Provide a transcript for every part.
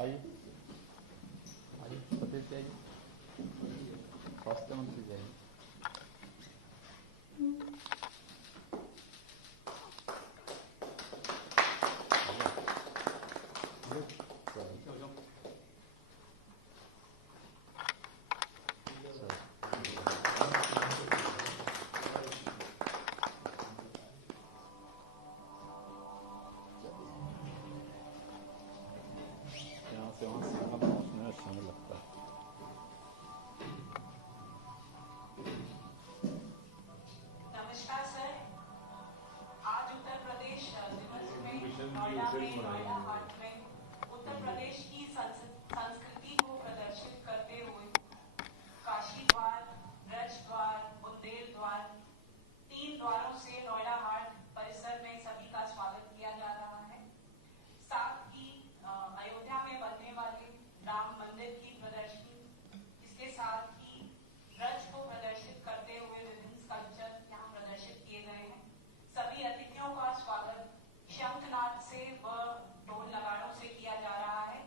आइए आइए, सतीश जी आइए, स्वास्थ्य मंत्री जी आइए। यहाँ से वहाँ संगम पहुँचने में समय लगता है। नमस्कार सर। आज उत्तर प्रदेश दिवस में नोएडा हाट में उत्तर प्रदेश की संस्कृति को प्रदर्शित करते हुए काशी द्वार, ब्रज द्वार, बुंदेल द्वार, 3 द्वारों से नोएडा हाट परिसर में सभी का स्वागत किया जा रहा है। साथ ही अयोध्या में बनने वाले राम मंदिर की प्रदर्शनी, इसके साथ ही ब्रज को प्रदर्शित करते हुए विभिन्न स्कल्पचर यहाँ प्रदर्शित किए गए हैं। सभी अतिथियों का स्वागत शंखनाद से व ढोल नगाड़ों से किया जा रहा है।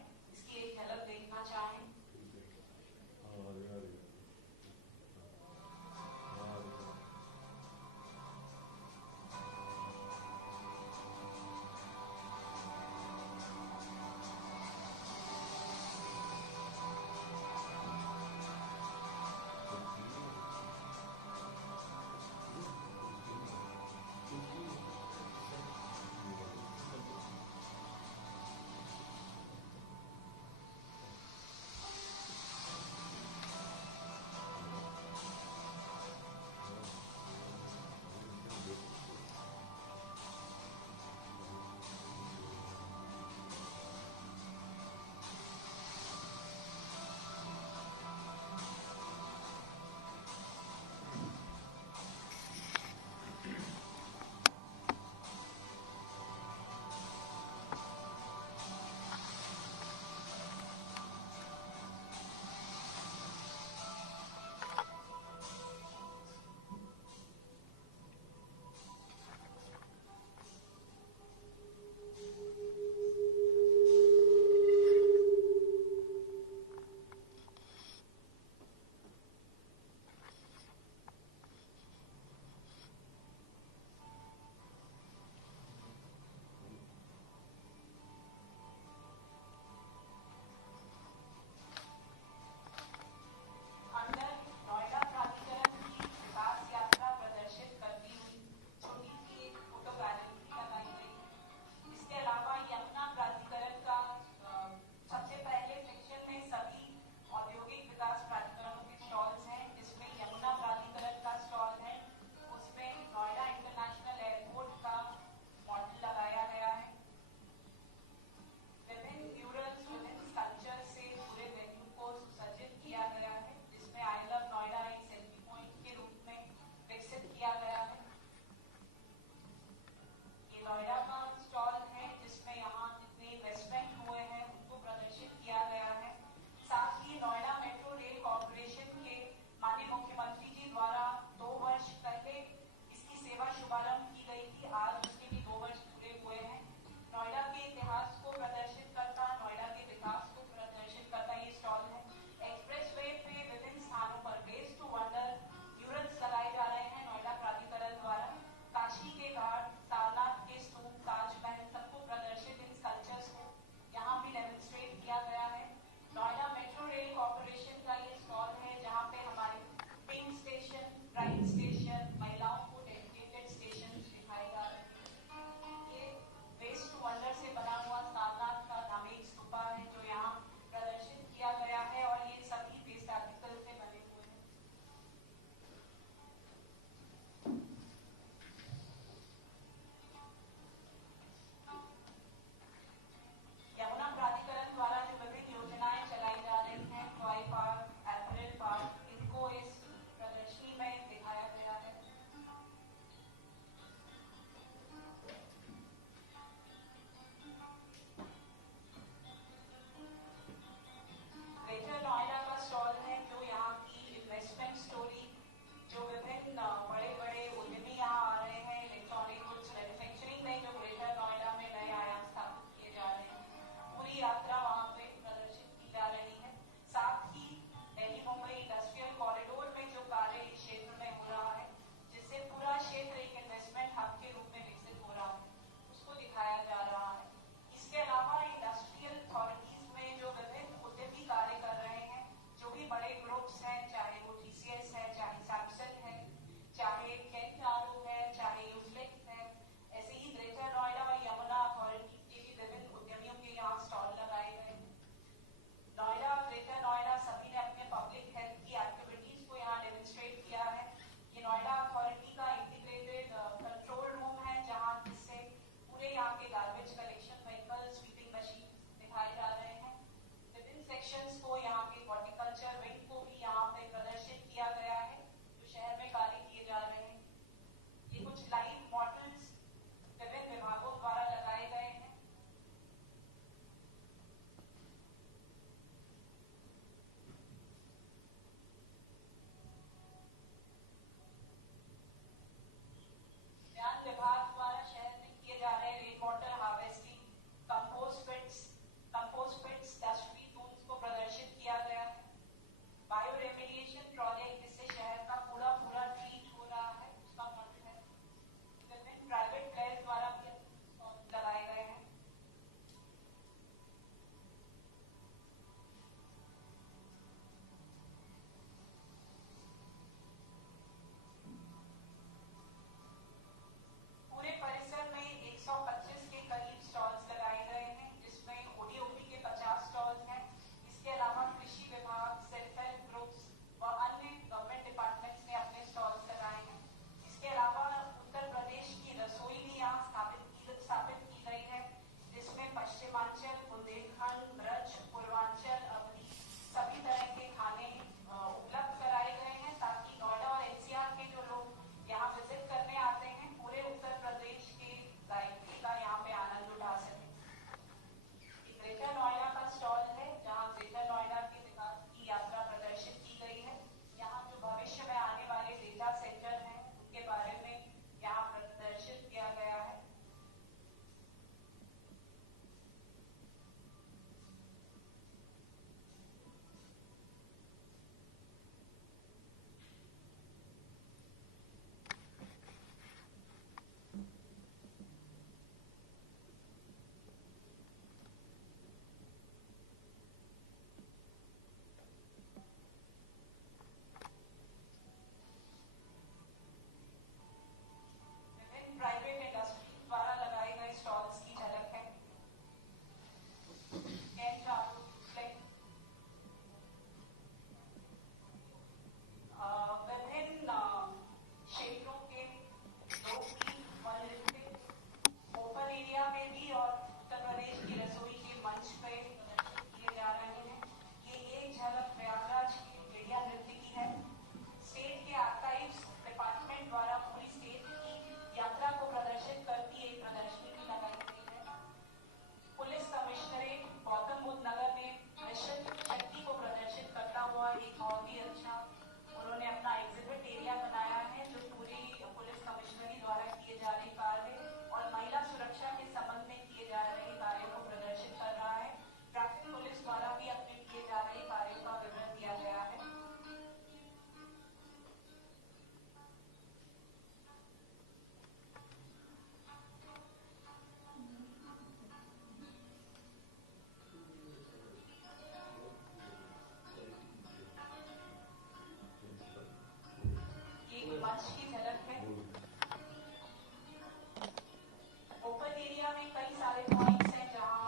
कई सारे पॉइंट्स हैं जहां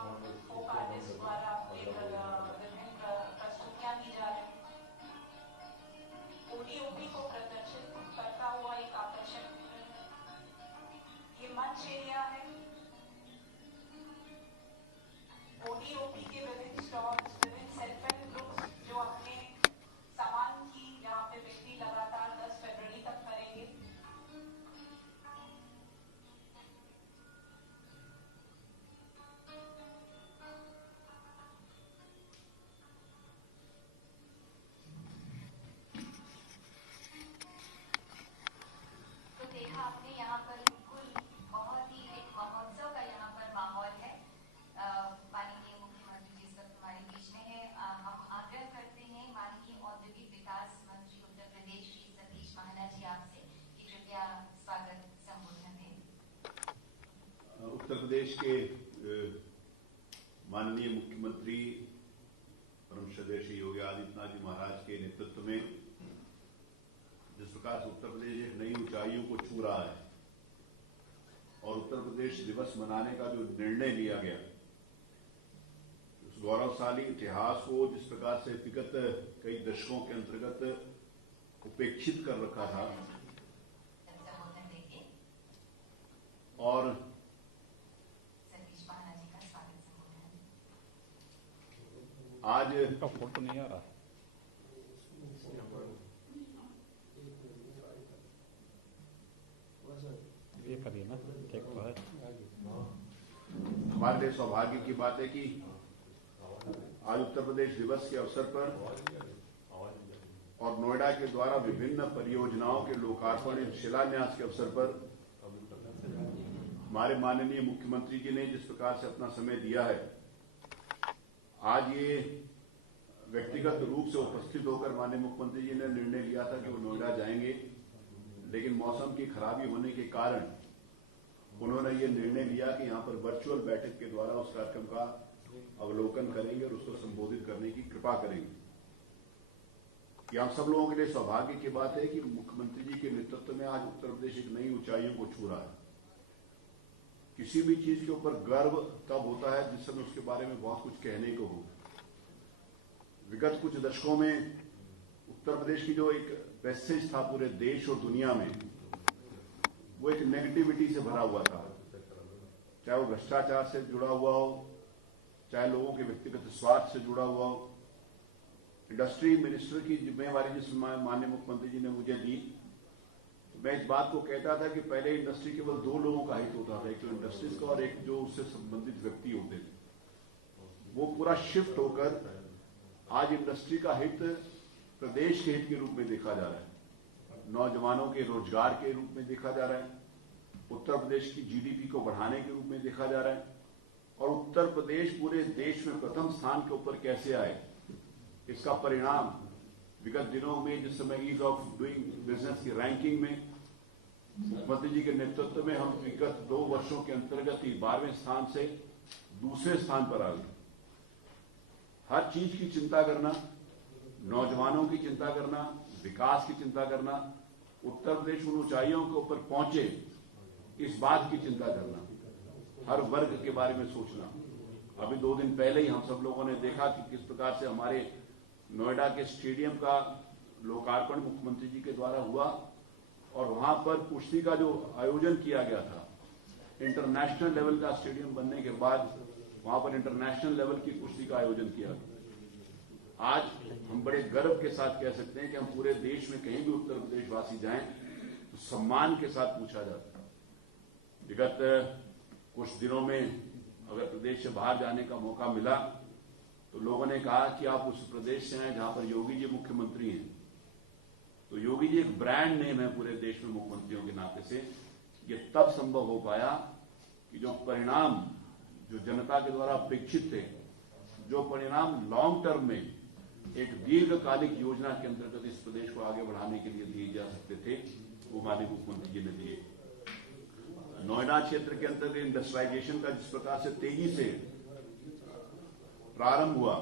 फोक आर्टिस्ट द्वारा विभिन्न प्रस्तुतियां की जा रही हैं। ओडीओपी को प्रदर्शित करता हुआ एक आकर्षक ये मंच एरिया है। ओडीओपी के विभिन्न स्टॉल्स, विभिन्न सेल्फ हेल्प ग्रुप्स जो अपने सामान की यहाँ पे बिक्री लगातार 10 फरवरी तक करेंगे। तो देखा आपने यहाँ पर बिल्कुल बहुत ही एक महोत्सव का यहाँ पर माहौल है। माननीय मुख्यमंत्री जी इस वक्त हमारे बीच में है। हम आग्रह करते हैं माननीय औद्योगिक विकास मंत्री उत्तर प्रदेश श्री सतीश महाना जी आपसे कि कृपया स्वागत संबोधन दें। उत्तर प्रदेश के माननीय मुख्यमंत्री परम श्रद्धेय श्री योगी आदित्यनाथ जी महाराज के नेतृत्व में जिस प्रकार से उत्तर प्रदेश एक नई ऊंचाइयों को छू रहा है और उत्तर प्रदेश दिवस मनाने का जो निर्णय लिया गया, उस गौरवशाली इतिहास को जिस प्रकार से विगत कई दशकों के अंतर्गत उपेक्षित कर रखा था संबोधन देंगे और सतीश महाना जी का स्वागत संबोधन। आज का फोटो नहीं आ रहा। ये करिए ना, ठीक तो है। हमारे लिए सौभाग्य की बात है कि आज उत्तर प्रदेश दिवस के अवसर पर और नोएडा के द्वारा विभिन्न परियोजनाओं के लोकार्पण एवं शिलान्यास के अवसर पर हमारे माननीय मुख्यमंत्री जी ने जिस प्रकार से अपना समय दिया है, आज ये व्यक्तिगत रूप से उपस्थित होकर माननीय मुख्यमंत्री जी ने निर्णय लिया था कि वो नोएडा जाएंगे, लेकिन मौसम की खराबी होने के कारण उन्होंने ये निर्णय लिया कि यहाँ पर वर्चुअल बैठक के द्वारा उस कार्यक्रम का अवलोकन करेंगे और उसको संबोधित करने की कृपा करेंगे। हम सब लोगों के लिए सौभाग्य की बात है कि मुख्यमंत्री जी के नेतृत्व में आज उत्तर प्रदेश एक नई ऊंचाइयों को छू रहा है। किसी भी चीज के ऊपर गर्व तब होता है जिस समय उसके बारे में बहुत कुछ कहने को हो। विगत कुछ दशकों में उत्तर प्रदेश की जो एक पैसेज था पूरे देश और दुनिया में, वो एक नेगेटिविटी से भरा हुआ था, चाहे वो भ्रष्टाचार से जुड़ा हुआ हो, चाहे लोगों के व्यक्तिगत स्वार्थ से जुड़ा हुआ हो। इंडस्ट्री मिनिस्टर की जिम्मेवारी जिस माननीय मुख्यमंत्री जी ने मुझे दी, मैं इस बात को कहता था कि पहले इंडस्ट्री केवल दो लोगों का हित होता था, एक तो इंडस्ट्रीज का और एक जो उससे संबंधित व्यक्ति होते थे। वो पूरा शिफ्ट होकर आज इंडस्ट्री का हित प्रदेश के हित के रूप में देखा जा रहा है, नौजवानों के रोजगार के रूप में देखा जा रहा है, उत्तर प्रदेश की जीडीपी को बढ़ाने के रूप में देखा जा रहा है, और उत्तर प्रदेश पूरे देश में प्रथम स्थान के ऊपर कैसे आए, इसका परिणाम विगत दिनों में जिस समय ईज ऑफ डूइंग बिजनेस की रैंकिंग में मुख्यमंत्री जी के नेतृत्व में हम विगत 2 वर्षों के अंतर्गत ही 12वें स्थान से दूसरे स्थान पर आ गए। हर चीज की चिंता करना, नौजवानों की चिंता करना, विकास की चिंता करना, उत्तर प्रदेश उन ऊंचाइयों के ऊपर पहुंचे इस बात की चिंता करना, हर वर्ग के बारे में सोचना। अभी 2 दिन पहले ही हम सब लोगों ने देखा कि किस प्रकार से हमारे नोएडा के स्टेडियम का लोकार्पण मुख्यमंत्री जी के द्वारा हुआ और वहां पर कुश्ती का जो आयोजन किया गया था, इंटरनेशनल लेवल का स्टेडियम बनने के बाद वहां पर इंटरनेशनल लेवल की कुश्ती का आयोजन किया गया। आज हम बड़े गर्व के साथ कह सकते हैं कि हम पूरे देश में कहीं भी उत्तर प्रदेशवासी जाएं तो सम्मान के साथ पूछा जाता है। विगत कुछ दिनों में अगर प्रदेश से बाहर जाने का मौका मिला तो लोगों ने कहा कि आप उस प्रदेश से हैं जहां पर योगी जी मुख्यमंत्री हैं। तो योगी जी एक ब्रांड नेम है पूरे देश में मुख्यमंत्रियों के नाते से। ये तब संभव हो पाया कि जो परिणाम जो जनता के द्वारा अपेक्षित थे, जो परिणाम लॉन्ग टर्म में एक दीर्घकालिक योजना के अंतर्गत इस प्रदेश को आगे बढ़ाने के लिए दिए जा सकते थे, वो माननीय मुख्यमंत्री जी ने दिए। नोएडा क्षेत्र के अंतर्गत इंडस्ट्रियलाइजेशन का जिस प्रकार से तेजी से प्रारंभ हुआ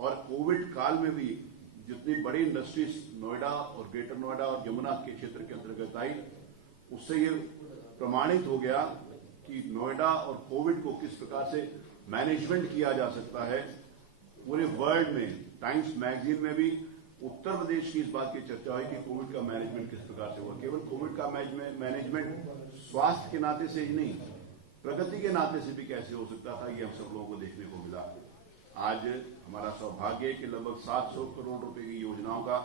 और कोविड काल में भी जितनी बड़ी इंडस्ट्रीज नोएडा और ग्रेटर नोएडा और यमुना के क्षेत्र के अंतर्गत आई, उससे ये प्रमाणित हो गया कि नोएडा और कोविड को किस प्रकार से मैनेजमेंट किया जा सकता है। पूरे वर्ल्ड में टाइम्स मैगजीन में भी उत्तर प्रदेश की इस बात की चर्चा हुई कि कोविड का मैनेजमेंट किस प्रकार से हुआ। केवल कोविड का मैनेजमेंट स्वास्थ्य के नाते से ही नहीं, प्रगति के नाते से भी कैसे हो सकता था, ये हम सब लोगों को देखने को मिला। आज हमारा सौभाग्य है कि लगभग 700 करोड़ रुपए की योजनाओं का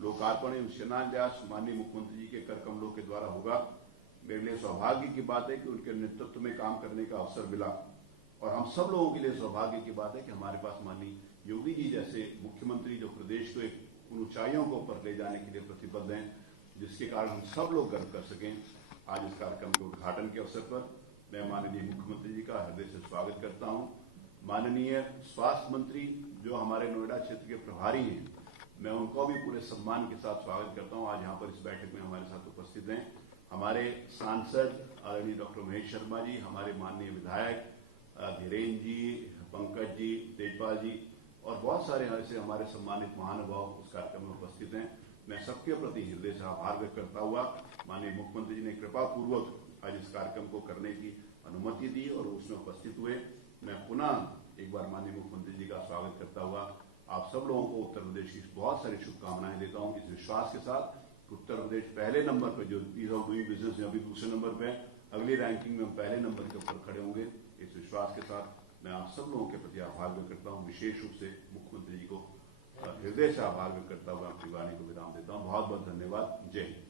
लोकार्पण एवं शिलान्यास माननीय मुख्यमंत्री जी के कर कमलों के द्वारा होगा। मेरे लिए सौभाग्य की बात है कि उनके नेतृत्व में काम करने का अवसर मिला, और हम सब लोगों के लिए सौभाग्य की बात है कि हमारे पास माननीय योगी जी जैसे मुख्यमंत्री जो प्रदेश को एक उन ऊंचाइयों को ऊपर ले जाने के लिए प्रतिबद्ध हैं, जिसके कारण हम सब लोग गर्व कर सकें। आज इस कार्यक्रम के उद्घाटन के अवसर पर मैं माननीय मुख्यमंत्री जी का हृदय से स्वागत करता हूं। माननीय स्वास्थ्य मंत्री जो हमारे नोएडा क्षेत्र के प्रभारी हैं, मैं उनको भी पूरे सम्मान के साथ स्वागत करता हूं। आज यहाँ पर इस बैठक में हमारे साथ उपस्थित हैं हमारे सांसद आदरणीय डॉक्टर महेश शर्मा जी, हमारे माननीय विधायक धीरेन्द्र जी, पंकज जी, तेजपाल जी और बहुत सारे ऐसे हमारे सम्मानित महानुभाव उस कार्यक्रम में उपस्थित हैं। मैं सबके प्रति हृदय से आभार व्यक्त करता हुआ, माननीय मुख्यमंत्री जी ने कृपा पूर्वक आज इस कार्यक्रम को करने की अनुमति दी और उसमें उपस्थित हुए। मैं पुनः एक बार माननीय मुख्यमंत्री जी का स्वागत करता हुआ आप सब लोगों को उत्तर प्रदेश की बहुत सारी शुभकामनाएं देता हूं, इस विश्वास के साथ उत्तर प्रदेश पहले नंबर पर, जो ईज ऑफ डूइंग बिजनेस में अभी दूसरे नंबर पे, अगली रैंकिंग में हम पहले नंबर के ऊपर खड़े होंगे। इस विश्वास के साथ मैं आप सब लोगों के प्रति आभार व्यक्त करता हूं, विशेष रूप से मुख्यमंत्री जी को हृदय से आभार व्यक्त करता हुआ अपनी वाणी को विराम देता हूं। बहुत बहुत धन्यवाद। जय हिंद।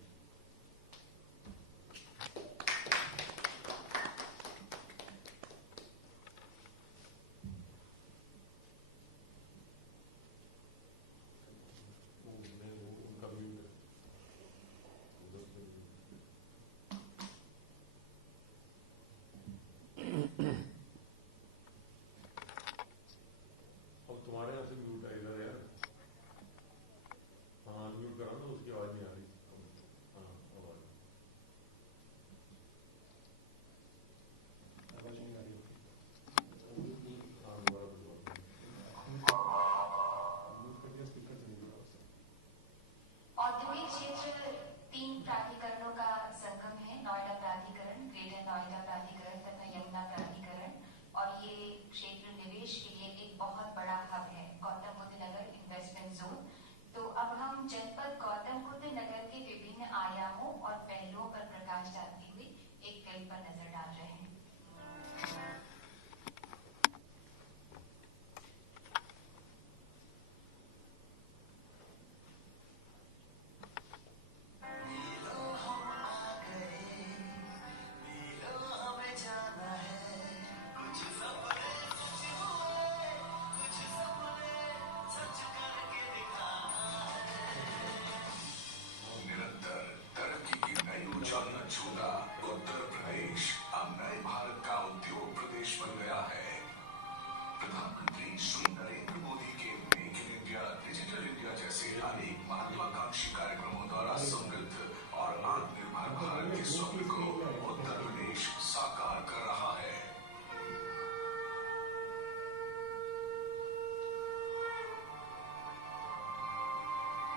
औद्योगिक क्षेत्र 3 प्राधिकरणों का संगम है, नोएडा प्राधिकरण, ग्रेटर नोएडा प्राधिकरण तथा यमुना प्राधिकरण, और ये क्षेत्र निवेश के लिए एक बहुत बड़ा हब है, गौतम बुद्ध नगर इन्वेस्टमेंट जोन। तो अब हम जनपद गौतम बुद्ध नगर के विभिन्न आयामों और पहलुओं पर प्रकाश डालते हुए एक फिल्म पर नजर डाल रहे हैं।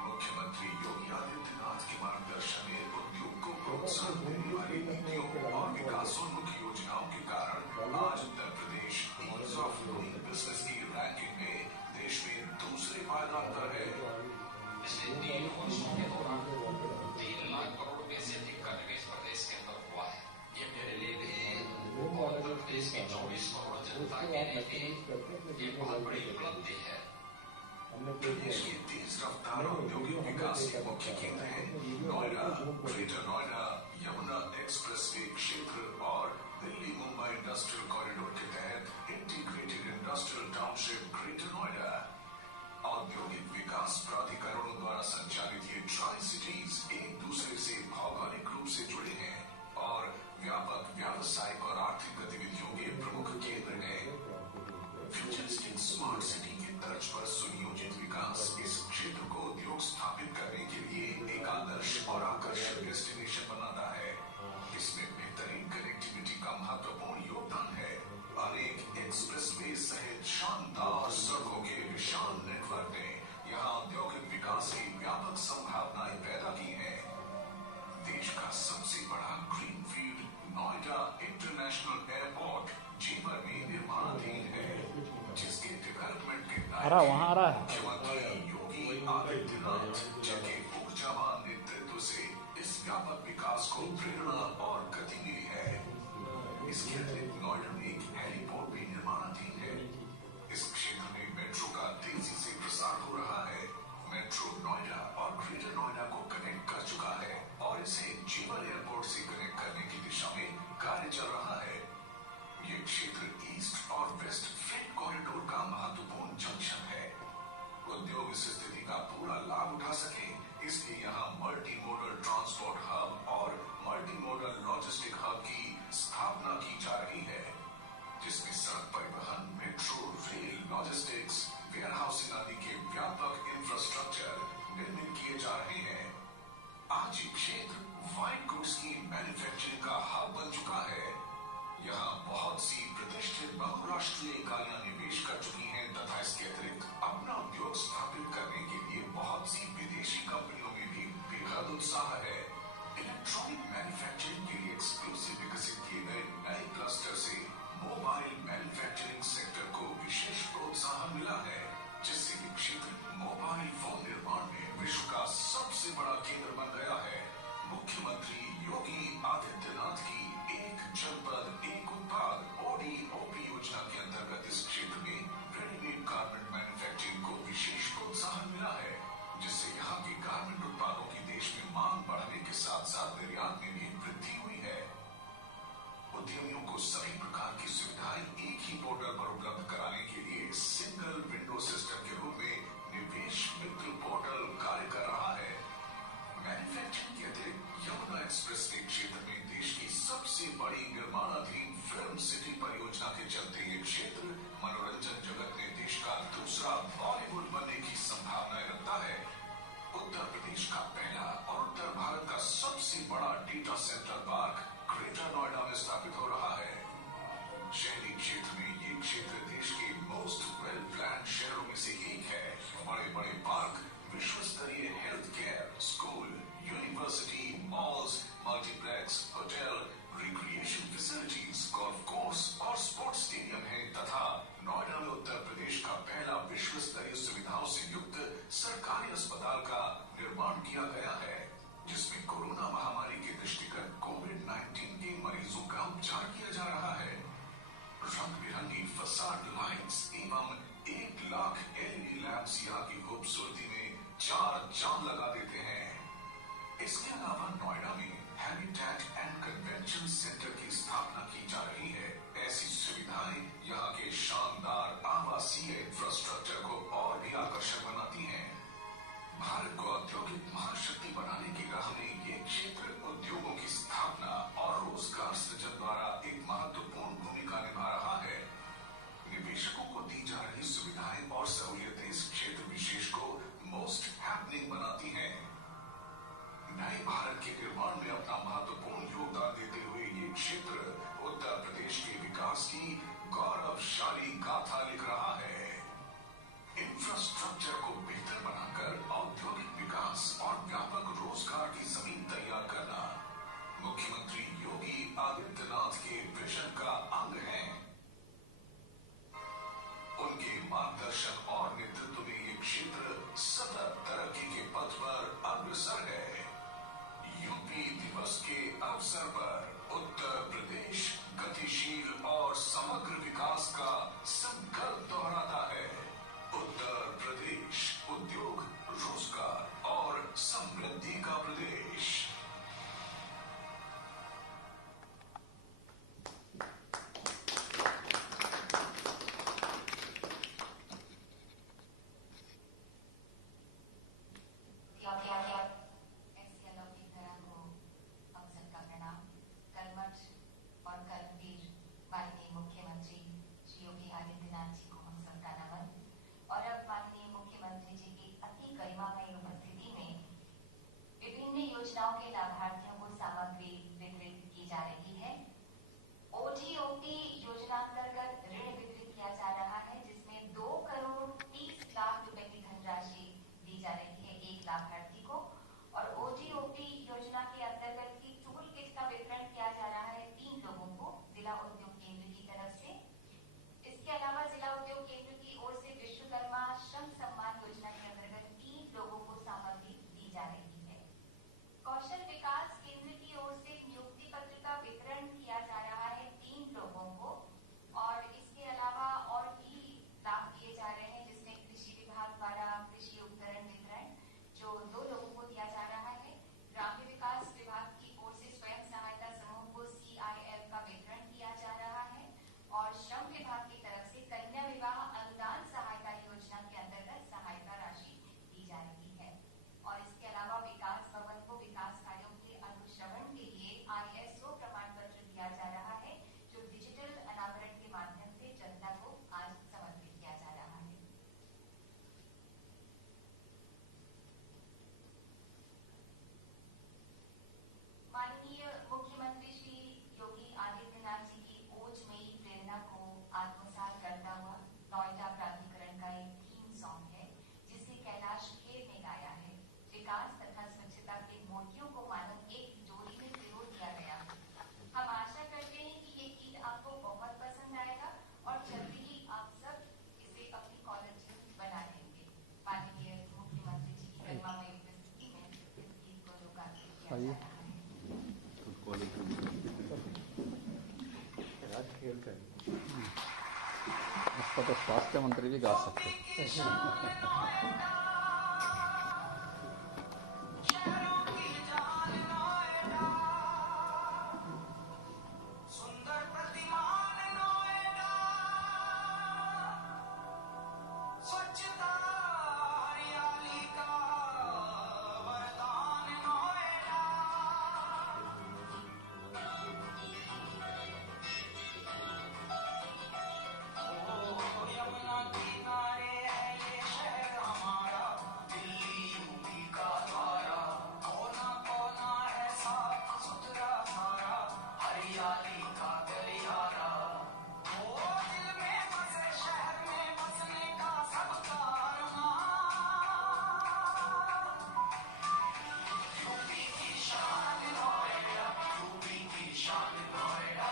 मुख्यमंत्री योगी आदित्यनाथ के मार्गदर्शन में उद्योग को प्रोत्साहन देने वाली नीतियों और विकासोन्मुखी योजनाओं के कारण आज Uttar Pradesh ease of doing business की रैंकिंग में देश में दूसरे पायदान पर है। पिछले 3 वर्षों के दौरान 3 लाख करोड़ रुपए से अधिक का निवेश प्रदेश के अंदर हुआ है। ये मेरे लिए भी उत्तर प्रदेश की 24 करोड़ जनता के लिए ये बहुत बड़ी उपलब्धि है। प्रदेश के तेज रफ्तार औद्योगिक विकास के मुख्य केंद्र हैं नोएडा, ग्रेटर नोएडा, यमुना एक्सप्रेसवे क्षेत्र और दिल्ली मुंबई इंडस्ट्रियल कॉरिडोर के तहत integrated industrial township greater Noida. औद्योगिक विकास प्राधिकरणों द्वारा संचालित ये ट्राई सिटीज एक दूसरे से भौगोलिक रूप से जुड़े हैं और व्यापक व्यावसायिक और आर्थिक गतिविधियों के प्रमुख केंद्र हैं। फ्यूचरिस्टिक स्मार्ट सिटी की तर्ज पर सुनियोजित विकास इस क्षेत्र को उद्योग स्थापित करने के लिए एक आदर्श और आकर्षक डेस्टिनेशन बनाता है। इसमें बेहतरीन कनेक्टिविटी का महत्वपूर्ण योगदान है। अनेक एक्सप्रेसवे सहित शानदार सड़कों के विशाल नेटवर्क ने यहाँ औद्योगिक विकास की व्यापक संभावनाएं पैदा की हैं। देश का सबसे बड़ा ग्रीनफील्ड नोएडा इंटरनेशनल रहा वहाँ आ रहा है। मुख्यमंत्री योगी आदित्यनाथ जिनके ऊर्जावान नेतृत्व से इस व्यापक विकास को प्रेरणा और गति मिली है। इसके अतिरिक्त नोएडा में एक हेलीपोर्ट भी निर्माणाधीन है। इस क्षेत्र में मेट्रो का तेजी से प्रसार हो रहा है। मेट्रो नोएडा और ग्रेटर नोएडा को कनेक्ट कर चुका है और इसे जीवन एयरपोर्ट से कनेक्ट करने की दिशा में कार्य चल रहा है। ये क्षेत्र ईस्ट और वेस्ट फ्रेट कॉरिडोर का महत्वपूर्ण जंक्शन है। उद्योग इस स्थिति का पूरा लाभ उठा सके, इसलिए यहाँ मल्टी मोडल ट्रांसपोर्ट हब और मल्टी मोडल लॉजिस्टिक हब की स्थापना की जा रही है, जिसमें सड़क परिवहन, मेट्रो, रेल, लॉजिस्टिक्स, वेयरहाउसिंग आदि के व्यापक इंफ्रास्ट्रक्चर निर्मित किए जा रहे हैं। आज ये क्षेत्र व्हाइट गुड्स की मैन्युफैक्चरिंग का हब बन चुका है। यहाँ बहुत सी प्रतिष्ठित बहुराष्ट्रीय इकाइयां निवेश कर चुकी हैं तथा इसके अतिरिक्त अपना उद्योग स्थापित करने के लिए बहुत सी विदेशी कंपनियों में भी बेहद उत्साह है। इलेक्ट्रॉनिक मैन्युफैक्चरिंग के लिए एक्सक्लूसिव विकसित किए गए नए क्लस्टर से मोबाइल मैन्युफैक्चरिंग सेक्टर को विशेष प्रोत्साहन मिला है, जिससे ये क्षेत्र मोबाइल फोन निर्माण में विश्व का सबसे बड़ा केंद्र बन गया है। मुख्यमंत्री योगी आदित्यनाथ की एक जनपद एक उत्पाद ODOP योजना के अंतर्गत इस क्षेत्र में रेडीमेड गारमेंट मैन्युफैक्चरिंग को विशेष प्रोत्साहन मिला है, जिससे यहाँ के गारमेंट उत्पादों की देश में मांग बढ़ने के साथ साथ निर्यात में भी वृद्धि हुई है। उद्यमियों को सभी प्रकार की सुविधाएं एक ही पोर्टल पर उपलब्ध कराने के लिए सिंगल विंडो सिस्टम के रूप में निवेश मित्र पोर्टल कार्य कर रहा है। मैन्युफैक्चरिंग के अतिरिक्त यमुना एक्सप्रेस के क्षेत्र में देश की सबसे बड़ी निर्माणाधीन फिल्म सिटी परियोजना के चलते ये क्षेत्र मनोरंजन जगत में देश का दूसरा बॉलीवुड बनने की संभावनाएं रखता है। उत्तर प्रदेश का पहला और उत्तर भारत का सबसे बड़ा data centre park greater Noida में स्थापित हो रहा है। शहरी क्षेत्र में ये क्षेत्र देश के मोस्ट वेल प्लान शहरों में से एक है। बड़े बड़े पार्क, विश्व स्तरीय health care, school, university, malls, multiplex, hotel, recreation facilities, golf course और स्पोर्ट्स स्टेडियम है तथा नोएडा में उत्तर प्रदेश का पहला विश्व स्तरीय सुविधाओं से युक्त सरकारी अस्पताल का निर्माण किया गया है, जिसमें कोरोना महामारी के दृष्टिगत कोविड-19 के मरीजों का उपचार किया जा रहा है। रंग बिरंगी फसाड लाइट्स एवं 1 लाख LED लैंप्स यहाँ की खूबसूरती में 4 चांद लगा देते हैं। इसके अलावा नोएडा में हैबिटेट एंड कन्वेंशन सेंटर की स्थापना की जा रही है। ऐसी सुविधाएं यहाँ के शानदार आवासीय इंफ्रास्ट्रक्चर को और भी आकर्षक बनाती हैं। भारत को औद्योगिक महाशक्ति बनाने की राह में ये क्षेत्र उद्योगों की स्थापना और रोजगार सृजन द्वारा एक महत्वपूर्ण भूमिका निभा रहा है। निवेशकों को दी जा रही सुविधाएं और सहूलियतें इस क्षेत्र विशेष को मोस्ट हैपनिंग बनाती हैं। नए भारत के निर्माण में अपना महत्वपूर्ण योगदान देते हुए ये क्षेत्र उत्तर प्रदेश के विकास की इसको तो स्वास्थ्य मंत्री भी गा सकते हैं। सुंदर प्रतिमान नोएडा, स्वच्छता हरियाली का वरदान नोएडा। यमुना किनारे है ये शहर हमारा, दिल्ली यूपी का द्वारा, कोना कोना है साफ सुथरा हमारा, हरियाली का गलियारा। ओ दिल में बसे शहर में बसने का सबका अरमान, यूपी की शान नोएडा, यूपी की शान नोएडा,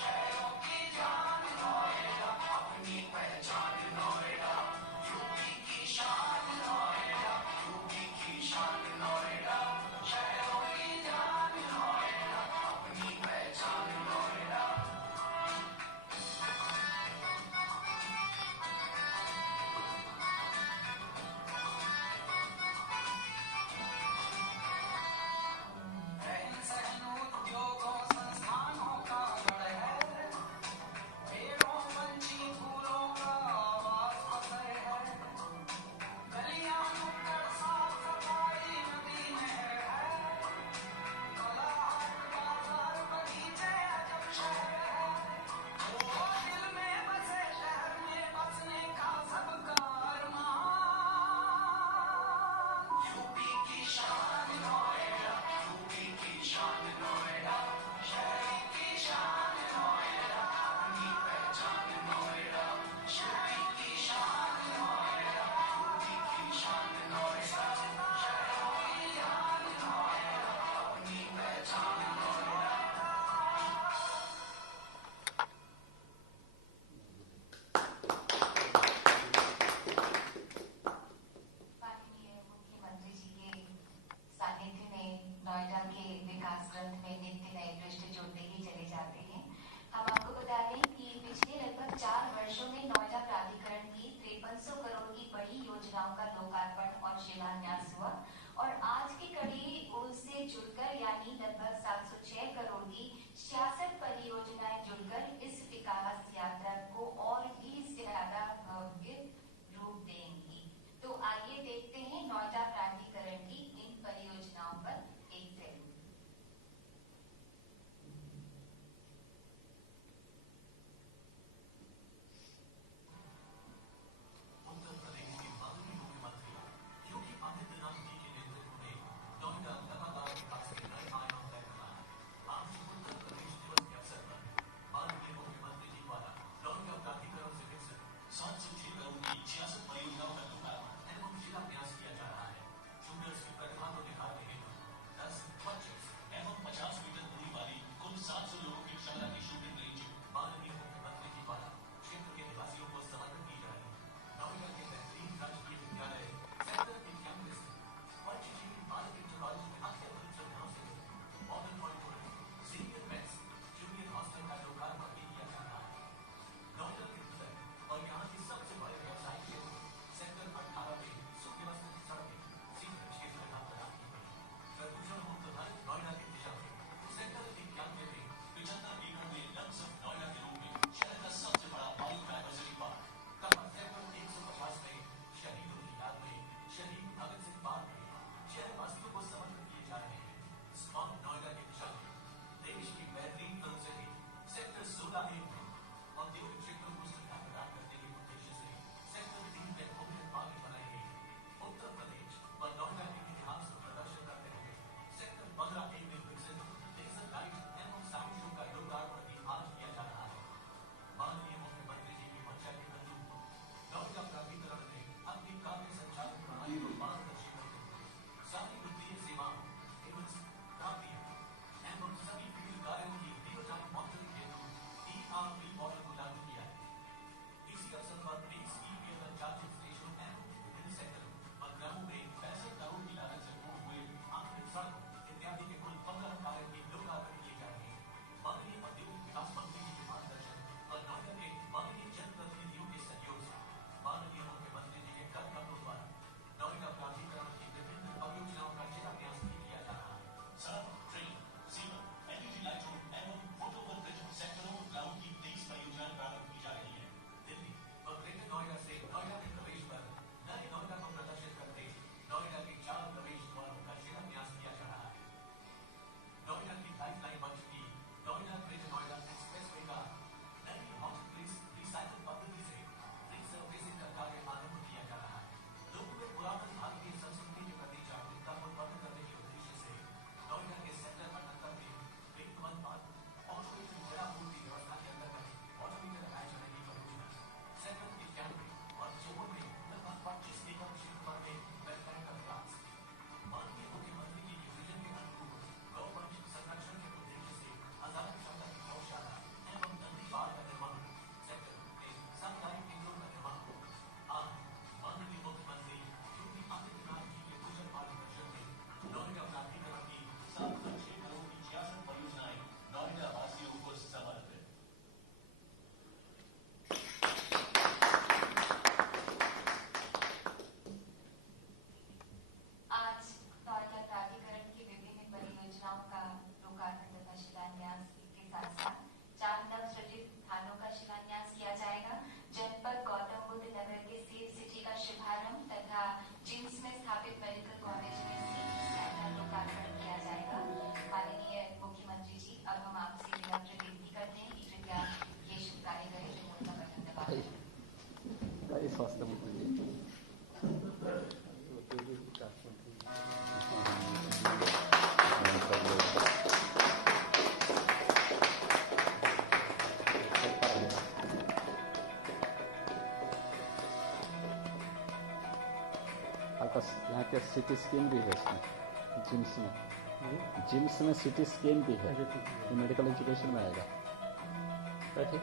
शहरों की जान नोएडा, अपनी पहचान नोएडा, यूपी की शान नोएडा, यूपी की शान नोएडा, शहरों की जान नोएडा, अपनी पहचान नोएडा। रहन सहन उद्योगों संस्थानों का गढ़ है, पेड़ों पंछी फूलों का आवास पसर है, गलियां नुक्कड़ साफ सफाई नदी नहर है, कला हाट बाजार बगीचे अजब शहर है। ओ दिल में बसे शहर में बसने का सबका अरमान, यूपी की शान नोएडा, यूपी की शान नोएडा, शहरों की शान नोएडा, अपनी पहचान नोएडा, यूपी की शान नोएडा, यूपी की शान नोएडा, शहरों की जान नोएडा, अपनी पहचान नोएडा। माननीय मुख्यमंत्री जी के सानिध्य में नोएडा के विकास ग्रंथ में नित्य नए पृष्ठ जुड़ते ही चले जाते हैं। हम आपको बता दें कि पिछले लगभग 4 वर्षों में नोएडा प्राधिकरण की 5300 करोड़ की बड़ी योजनाओं का लोकार्पण और शिलान्यास हुआ और आज की कड़ी उससे जुड़कर यानी लगभग 706 करोड़ की 66 परियोजनाएं जुड़कर इस विकास यात्रा को और भी ज्यादा भव्य रूप देंगी। तो आइए देखते हैं नोएडा प्राधिकरण की इन परियोजनाओं पर एक फिल्म। उत्तर प्रदेश के माननीय मुख्यमंत्री योगी आदित्यनाथ अधिकारी स्वास्थ्य मंत्री जी। यहाँ के सीटी स्कैन भी है इसमें, जिम्स में सीटी स्कैन भी है, ये मेडिकल एजुकेशन में आएगा। बैठिए।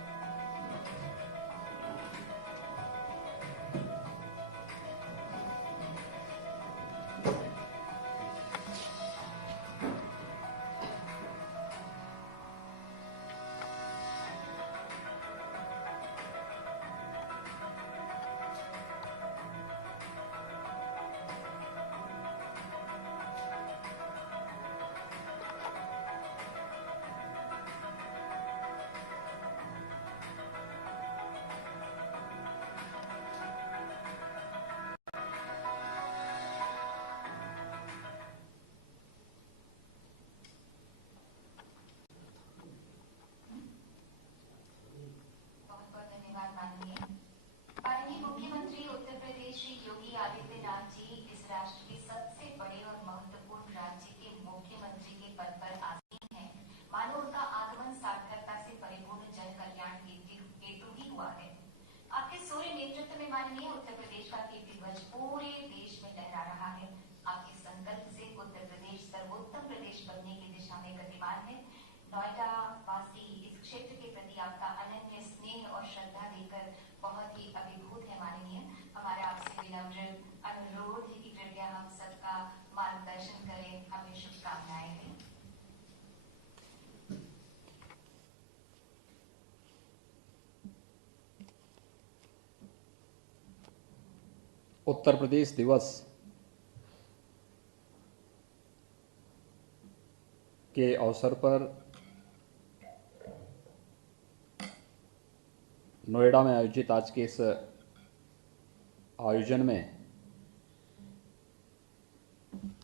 माननीय मुख्यमंत्री उत्तर प्रदेश श्री योगी आदित्यनाथ जी इस राष्ट्र के सबसे बड़े और महत्वपूर्ण राज्य के मुख्यमंत्री के पद पर आसीन हैं। मानो उनका आगमन सार्थकता से परिपूर्ण जन कल्याण हेतु ही हुआ है। आपके सूर्य नेतृत्व में माननीय उत्तर प्रदेश का कीर्ति ध्वज पूरे देश में लहरा रहा है। आपके संकल्प से उत्तर प्रदेश सर्वोत्तम प्रदेश बनने की दिशा में गतिमान है। नोएडा वासी इस क्षेत्र के प्रति आपका अनन्य स्नेह और श्रद्धा देकर बहुत ही अभिभूत है। माननीय, हमारा आपसे विनम्र अनुरोध है कि कृपया हम सबका मार्गदर्शन करें, हमें शुभकामनाएं दें। उत्तर प्रदेश दिवस के अवसर पर नोएडा में आयोजित आज के इस आयोजन में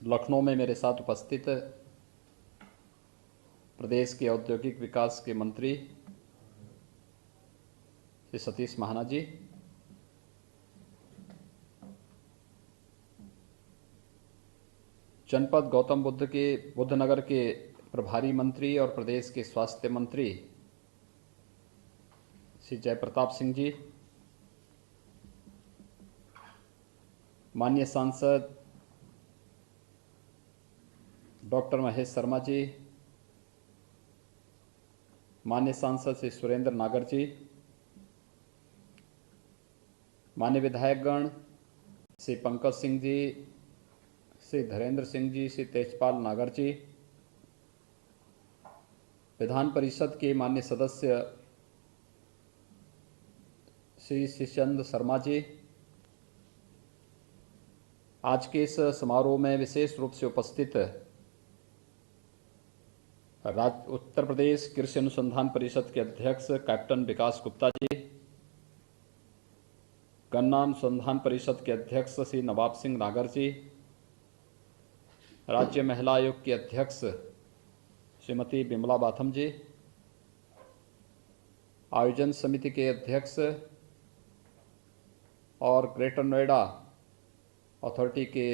लखनऊ में मेरे साथ उपस्थित प्रदेश के औद्योगिक विकास के मंत्री श्री सतीश महाना जी, जनपद गौतम बुद्ध नगर के प्रभारी मंत्री और प्रदेश के स्वास्थ्य मंत्री श्री जयप्रताप सिंह जी, माननीय सांसद डॉक्टर महेश शर्मा जी, माननीय सांसद श्री सुरेंद्र नागर जी, माननीय विधायकगण श्री पंकज सिंह जी, श्री धीरेन्द्र सिंह जी, श्री तेजपाल नागर जी, विधान परिषद के माननीय सदस्य श्री शिशचंद्र शर्मा जी, आज के इस समारोह में विशेष रूप से उपस्थित उत्तर प्रदेश कृषि अनुसंधान परिषद के अध्यक्ष कैप्टन विकास गुप्ता जी, गन्ना अनुसंधान परिषद के अध्यक्ष श्री नवाब सिंह नागर जी, राज्य महिला आयोग की अध्यक्ष श्रीमती बिमला बाथम जी, आयोजन समिति के अध्यक्ष और ग्रेटर नोएडा अथॉरिटी के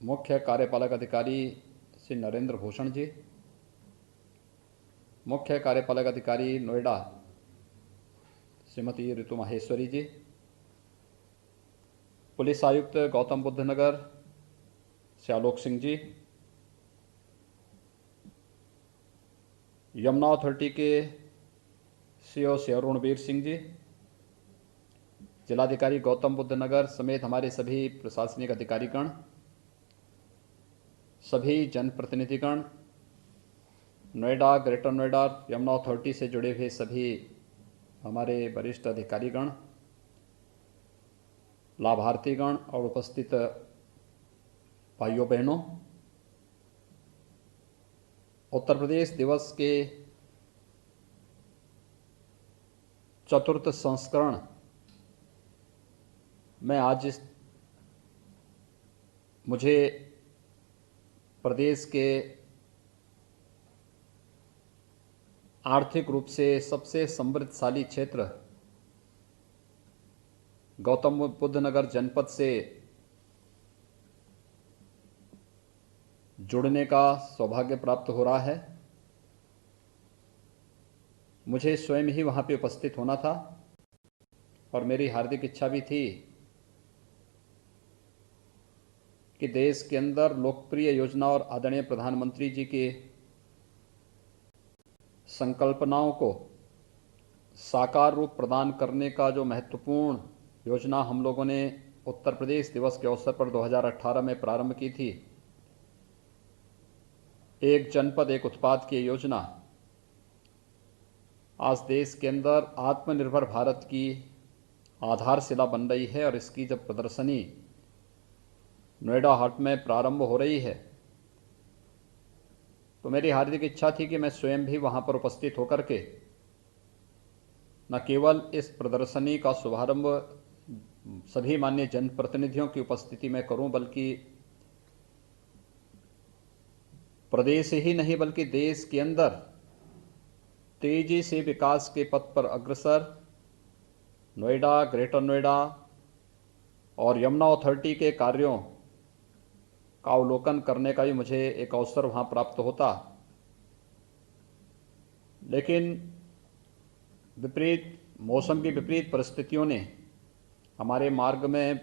मुख्य कार्यपालक अधिकारी श्री नरेंद्र भूषण जी, मुख्य कार्यपालक अधिकारी नोएडा श्रीमती ऋतु माहेश्वरी जी, पुलिस आयुक्त गौतम बुद्ध नगर श्री आलोक सिंह जी, यमुना अथॉरिटी के सीओ श्री अरुणवीर सिंह जी, जिलाधिकारी गौतम बुद्ध नगर समेत हमारे सभी प्रशासनिक अधिकारीगण, सभी जनप्रतिनिधिगण, नोएडा, ग्रेटर नोएडा, यमुना अथॉरिटी से जुड़े हुए सभी हमारे वरिष्ठ अधिकारीगण, लाभार्थीगण और उपस्थित भाइयों बहनों, उत्तर प्रदेश दिवस के चतुर्थ संस्करण में आज मुझे प्रदेश के आर्थिक रूप से सबसे समृद्धशाली क्षेत्र गौतम बुद्ध नगर जनपद से जुड़ने का सौभाग्य प्राप्त हो रहा है। मुझे स्वयं ही वहाँ पे उपस्थित होना था और मेरी हार्दिक इच्छा भी थी कि देश के अंदर लोकप्रिय योजना और आदरणीय प्रधानमंत्री जी की संकल्पनाओं को साकार रूप प्रदान करने का जो महत्वपूर्ण योजना हम लोगों ने उत्तर प्रदेश दिवस के अवसर पर 2018 में प्रारंभ की थी, एक जनपद एक उत्पाद की योजना आज देश के अंदर आत्मनिर्भर भारत की आधारशिला बन रही है। और इसकी जब प्रदर्शनी नोएडा हाट में प्रारंभ हो रही है तो मेरी हार्दिक इच्छा थी कि मैं स्वयं भी वहां पर उपस्थित होकर के न केवल इस प्रदर्शनी का शुभारंभ सभी माननीय जनप्रतिनिधियों की उपस्थिति में करूं, बल्कि प्रदेश ही नहीं बल्कि देश के अंदर तेजी से विकास के पथ पर अग्रसर नोएडा, ग्रेटर नोएडा और यमुना अथॉरिटी के कार्यों का अवलोकन करने का भी मुझे एक अवसर वहां प्राप्त होता। लेकिन मौसम की विपरीत परिस्थितियों ने हमारे मार्ग में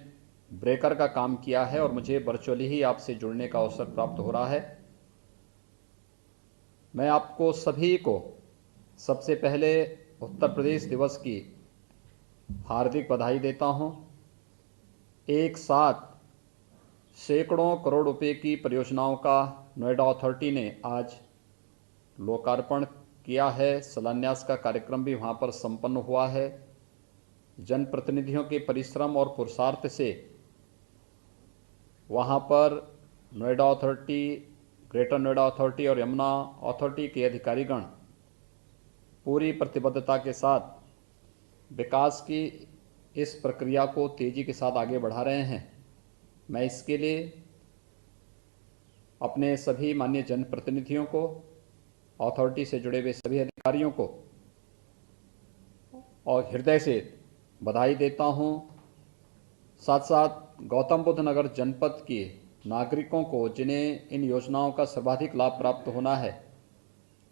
ब्रेकर का काम किया है और मुझे वर्चुअली ही आपसे जुड़ने का अवसर प्राप्त हो रहा है। मैं आपको सभी को सबसे पहले उत्तर प्रदेश दिवस की हार्दिक बधाई देता हूं। एक साथ सैकड़ों करोड़ रुपए की परियोजनाओं का नोएडा अथॉरिटी ने आज लोकार्पण किया है। शिलान्यास का कार्यक्रम भी वहां पर संपन्न हुआ है। जनप्रतिनिधियों के परिश्रम और पुरुषार्थ से वहां पर Noida authority, greater Noida authority और यमुना अथॉरिटी के अधिकारीगण पूरी प्रतिबद्धता के साथ विकास की इस प्रक्रिया को तेजी के साथ आगे बढ़ा रहे हैं। मैं इसके लिए अपने सभी माननीय जनप्रतिनिधियों को, अथॉरिटी से जुड़े हुए सभी अधिकारियों को और हृदय से बधाई देता हूं। साथ साथ गौतम बुद्ध नगर जनपद के नागरिकों को जिन्हें इन योजनाओं का सर्वाधिक लाभ प्राप्त होना है,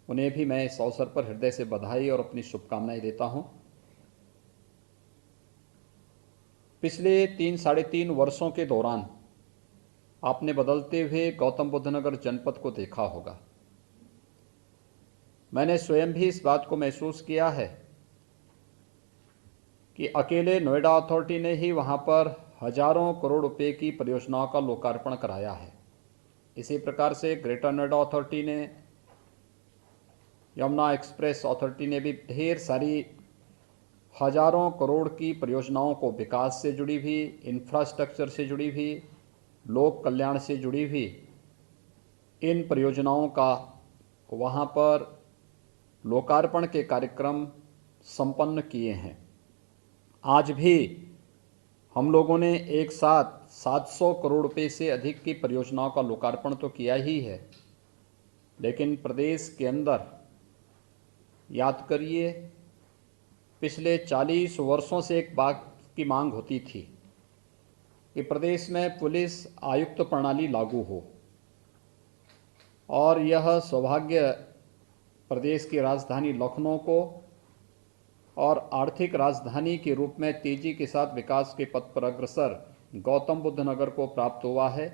उन्हें भी मैं इस अवसर पर हृदय से बधाई और अपनी शुभकामनाएं देता हूं। पिछले 3-3.5 वर्षों के दौरान आपने बदलते हुए गौतम बुद्ध नगर जनपद को देखा होगा। मैंने स्वयं भी इस बात को महसूस किया है कि अकेले नोएडा अथॉरिटी ने ही वहां पर हजारों करोड़ रुपए की परियोजनाओं का लोकार्पण कराया है। इसी प्रकार से ग्रेटर नोएडा अथॉरिटी ने, यमुना एक्सप्रेस अथॉरिटी ने भी ढेर सारी हजारों करोड़ की परियोजनाओं को विकास से जुड़ी हुई, इंफ्रास्ट्रक्चर से जुड़ी हुई, लोक कल्याण से जुड़ी हुई इन परियोजनाओं का वहां पर लोकार्पण के कार्यक्रम संपन्न किए हैं। आज भी हम लोगों ने एक साथ 700 करोड़ रुपए से अधिक की परियोजनाओं का लोकार्पण तो किया ही है, लेकिन प्रदेश के अंदर याद करिए, पिछले 40 वर्षों से एक बात की मांग होती थी कि प्रदेश में पुलिस आयुक्त प्रणाली लागू हो, और यह सौभाग्य प्रदेश की राजधानी लखनऊ को और आर्थिक राजधानी के रूप में तेजी के साथ विकास के पथ पर अग्रसर गौतम बुद्ध नगर को प्राप्त हुआ है।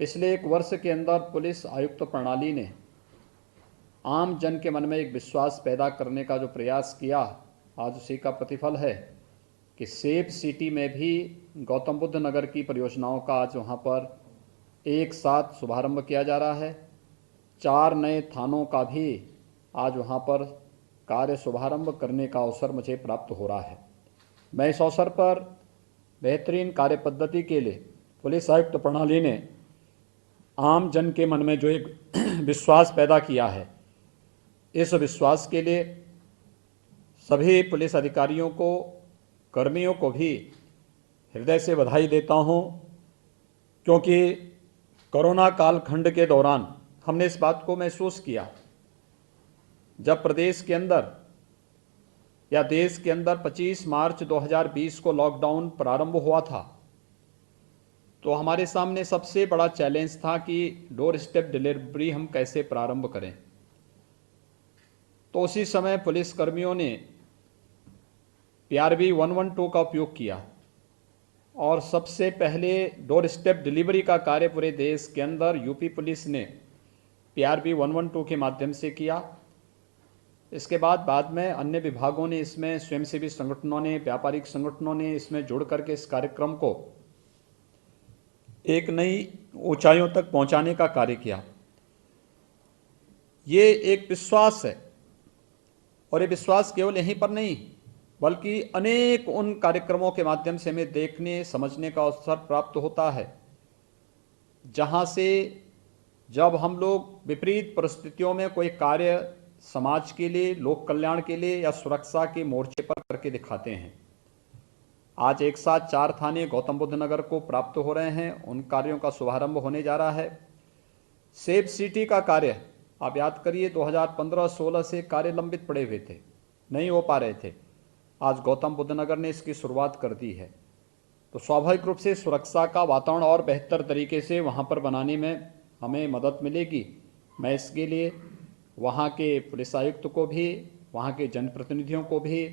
पिछले 1 वर्ष के अंदर पुलिस आयुक्त प्रणाली ने आम जन के मन में एक विश्वास पैदा करने का जो प्रयास किया, आज उसी का प्रतिफल है कि सेफ सिटी में भी गौतम बुद्ध नगर की परियोजनाओं का आज वहाँ पर एक साथ शुभारंभ किया जा रहा है। 4 नए थानों का भी आज वहाँ पर कार्य शुभारंभ करने का अवसर मुझे प्राप्त हो रहा है। मैं इस अवसर पर बेहतरीन कार्य पद्धति के लिए पुलिस आयुक्त प्रणाली ने आम जन के मन में जो एक विश्वास पैदा किया है, इस विश्वास के लिए सभी पुलिस अधिकारियों को, कर्मियों को भी हृदय से बधाई देता हूं, क्योंकि कोरोना कालखंड के दौरान हमने इस बात को महसूस किया। जब प्रदेश के अंदर या देश के अंदर 25 मार्च 2020 को लॉकडाउन प्रारंभ हुआ था, तो हमारे सामने सबसे बड़ा चैलेंज था कि डोर स्टेप डिलीवरी हम कैसे प्रारंभ करें। तो उसी समय पुलिस कर्मियों ने PRV 112 का उपयोग किया और सबसे पहले डोर स्टेप डिलीवरी का कार्य पूरे देश के अंदर यूपी पुलिस ने PRV 112 के माध्यम से किया। इसके बाद में अन्य विभागों ने इसमें, स्वयंसेवी संगठनों ने, व्यापारिक संगठनों ने इसमें जुड़ करके इस कार्यक्रम को एक नई ऊंचाइयों तक पहुंचाने का कार्य किया। ये एक विश्वास है और ये विश्वास केवल यहीं पर नहीं बल्कि अनेक उन कार्यक्रमों के माध्यम से हमें देखने समझने का अवसर प्राप्त होता है जहां से जब हम लोग विपरीत परिस्थितियों में कोई कार्य समाज के लिए, लोक कल्याण के लिए या सुरक्षा के मोर्चे पर करके दिखाते हैं। आज एक साथ 4 थाने गौतम बुद्ध नगर को प्राप्त हो रहे हैं, उन कार्यों का शुभारंभ होने जा रहा है। सेफ सिटी का कार्य आप याद करिए 2015-16 से कार्य लंबित पड़े हुए थे, नहीं हो पा रहे थे। आज गौतम बुद्ध नगर ने इसकी शुरुआत कर दी है, तो स्वाभाविक रूप से सुरक्षा का वातावरण और बेहतर तरीके से वहाँ पर बनाने में हमें मदद मिलेगी। मैं इसके लिए वहाँ के पुलिस आयुक्त को भी, वहाँ के जनप्रतिनिधियों को भी,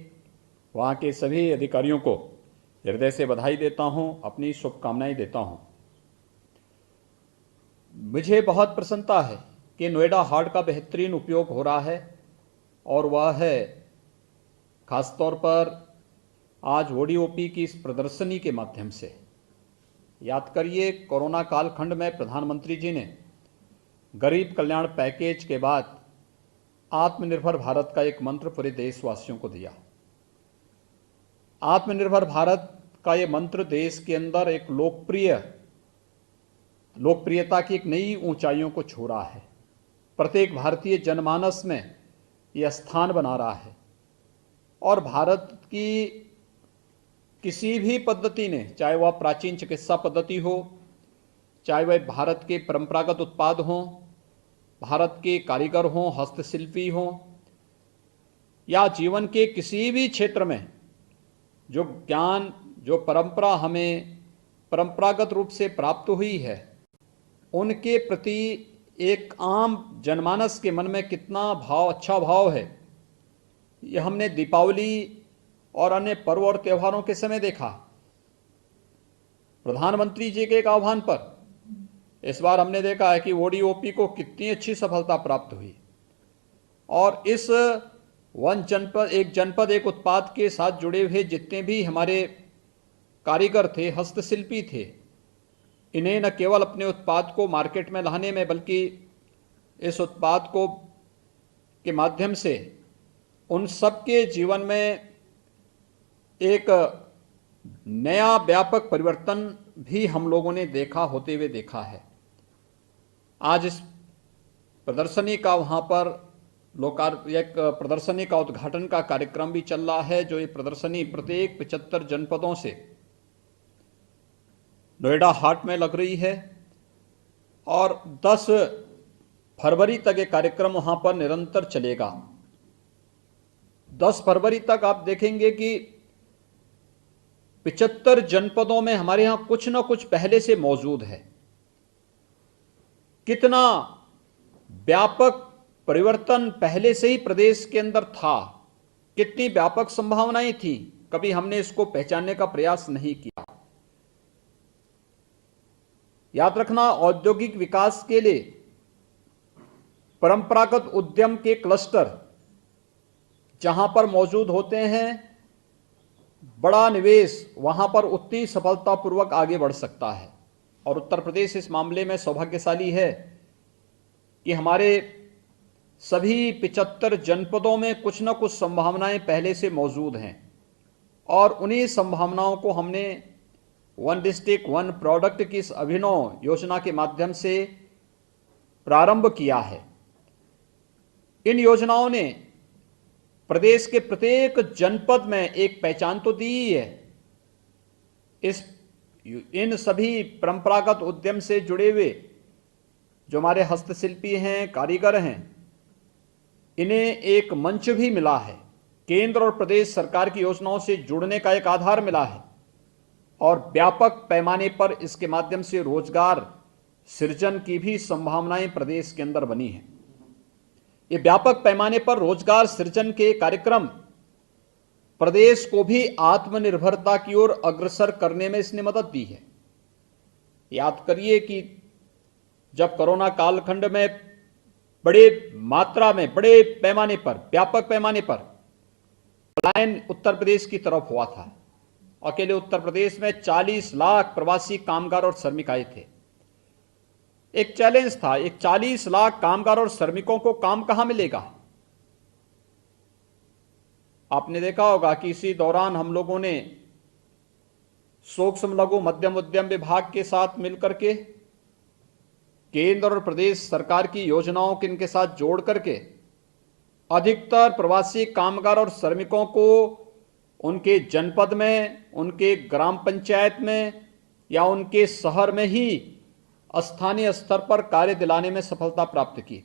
वहाँ के सभी अधिकारियों को हृदय से बधाई देता हूँ, अपनी शुभकामनाएं देता हूँ। मुझे बहुत प्रसन्नता है कि नोएडा हाट का बेहतरीन उपयोग हो रहा है और वह है खासतौर पर आज ODOP की इस प्रदर्शनी के माध्यम से। याद करिए कोरोना कालखंड में प्रधानमंत्री जी ने गरीब कल्याण पैकेज के बाद आत्मनिर्भर भारत का एक मंत्र पूरे देशवासियों को दिया। आत्मनिर्भर भारत का ये मंत्र देश के अंदर एक लोकप्रियता की एक नई ऊंचाइयों को छू रहा है। प्रत्येक भारतीय जनमानस में यह स्थान बना रहा है और भारत की किसी भी पद्धति ने, चाहे वह प्राचीन चिकित्सा पद्धति हो, चाहे वह भारत के परंपरागत उत्पाद हों, भारत के कारीगर हों, हस्तशिल्पी हों, या जीवन के किसी भी क्षेत्र में जो ज्ञान, जो परंपरा हमें परंपरागत रूप से प्राप्त हुई है, उनके प्रति एक आम जनमानस के मन में कितना भाव, अच्छा भाव है, यह हमने दीपावली और अन्य पर्व और त्योहारों के समय देखा। प्रधानमंत्री जी के एक आह्वान पर इस बार हमने देखा है कि ODOP को कितनी अच्छी सफलता प्राप्त हुई और इस एक जनपद एक उत्पाद के साथ जुड़े हुए जितने भी हमारे कारीगर थे, हस्तशिल्पी थे, इन्हें न केवल अपने उत्पाद को मार्केट में लाने में बल्कि इस उत्पाद को के माध्यम से उन सबके जीवन में एक नया व्यापक परिवर्तन भी हम लोगों ने होते हुए देखा है। आज इस प्रदर्शनी का वहाँ पर एक प्रदर्शनी का उद्घाटन का कार्यक्रम भी चल रहा है, जो ये प्रदर्शनी प्रत्येक 75 जनपदों से नोएडा हाट में लग रही है और 10 फरवरी तक ये कार्यक्रम वहाँ पर निरंतर चलेगा। 10 फरवरी तक आप देखेंगे कि 75 जनपदों में हमारे यहाँ कुछ ना कुछ पहले से मौजूद है। कितना व्यापक परिवर्तन पहले से ही प्रदेश के अंदर था, कितनी व्यापक संभावनाएं थी, कभी हमने इसको पहचानने का प्रयास नहीं किया। याद रखना, औद्योगिक विकास के लिए परंपरागत उद्यम के क्लस्टर जहां पर मौजूद होते हैं, बड़ा निवेश वहां पर उतनी सफलतापूर्वक आगे बढ़ सकता है। और उत्तर प्रदेश इस मामले में सौभाग्यशाली है कि हमारे सभी 75 जनपदों में कुछ न कुछ संभावनाएं पहले से मौजूद हैं और उन्हीं संभावनाओं को हमने वन डिस्ट्रिक्ट वन प्रोडक्ट की इस अभिनव योजना के माध्यम से प्रारंभ किया है। इन योजनाओं ने प्रदेश के प्रत्येक जनपद में एक पहचान तो दी ही है। इन सभी परंपरागत उद्यम से जुड़े हुए जो हमारे हस्तशिल्पी हैं, कारीगर हैं, इन्हें एक मंच भी मिला है केंद्र और प्रदेश सरकार की योजनाओं से जुड़ने का एक आधार मिला है और व्यापक पैमाने पर इसके माध्यम से रोजगार सृजन की भी संभावनाएं प्रदेश के अंदर बनी हैं। ये व्यापक पैमाने पर रोजगार सृजन के कार्यक्रम प्रदेश को भी आत्मनिर्भरता की ओर अग्रसर करने में इसने मदद दी है। याद करिए कि जब कोरोना कालखंड में बड़े मात्रा में, बड़े पैमाने पर, व्यापक पैमाने पर पलायन उत्तर प्रदेश की तरफ हुआ था, अकेले उत्तर प्रदेश में 40 लाख प्रवासी कामगार और श्रमिक आए थे। एक चैलेंज था, एक 40 लाख कामगार और श्रमिकों को काम कहां मिलेगा। आपने देखा होगा कि इसी दौरान हम लोगों ने सूक्ष्म लघु मध्यम उद्यम विभाग के साथ मिलकर के केंद्र और प्रदेश सरकार की योजनाओं के इनके साथ जोड़ करके अधिकतर प्रवासी कामगार और श्रमिकों को उनके जनपद में, उनके ग्राम पंचायत में या उनके शहर में ही स्थानीय स्तर पर कार्य दिलाने में सफलता प्राप्त की।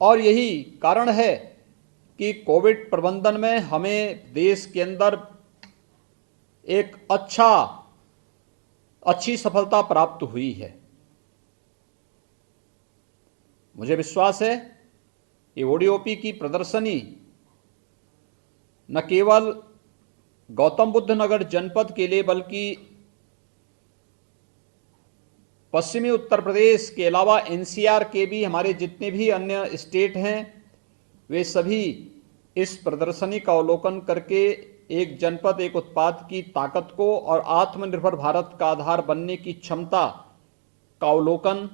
और यही कारण है कि कोविड प्रबंधन में हमें देश के अंदर एक अच्छी सफलता प्राप्त हुई है। मुझे विश्वास है ये ओडीओपी की प्रदर्शनी न केवल गौतम बुद्ध नगर जनपद के लिए बल्कि पश्चिमी उत्तर प्रदेश के अलावा एनसीआर के भी हमारे जितने भी अन्य स्टेट हैं वे सभी इस प्रदर्शनी का अवलोकन करके एक जनपद एक उत्पाद की ताकत को और आत्मनिर्भर भारत का आधार बनने की क्षमता का अवलोकन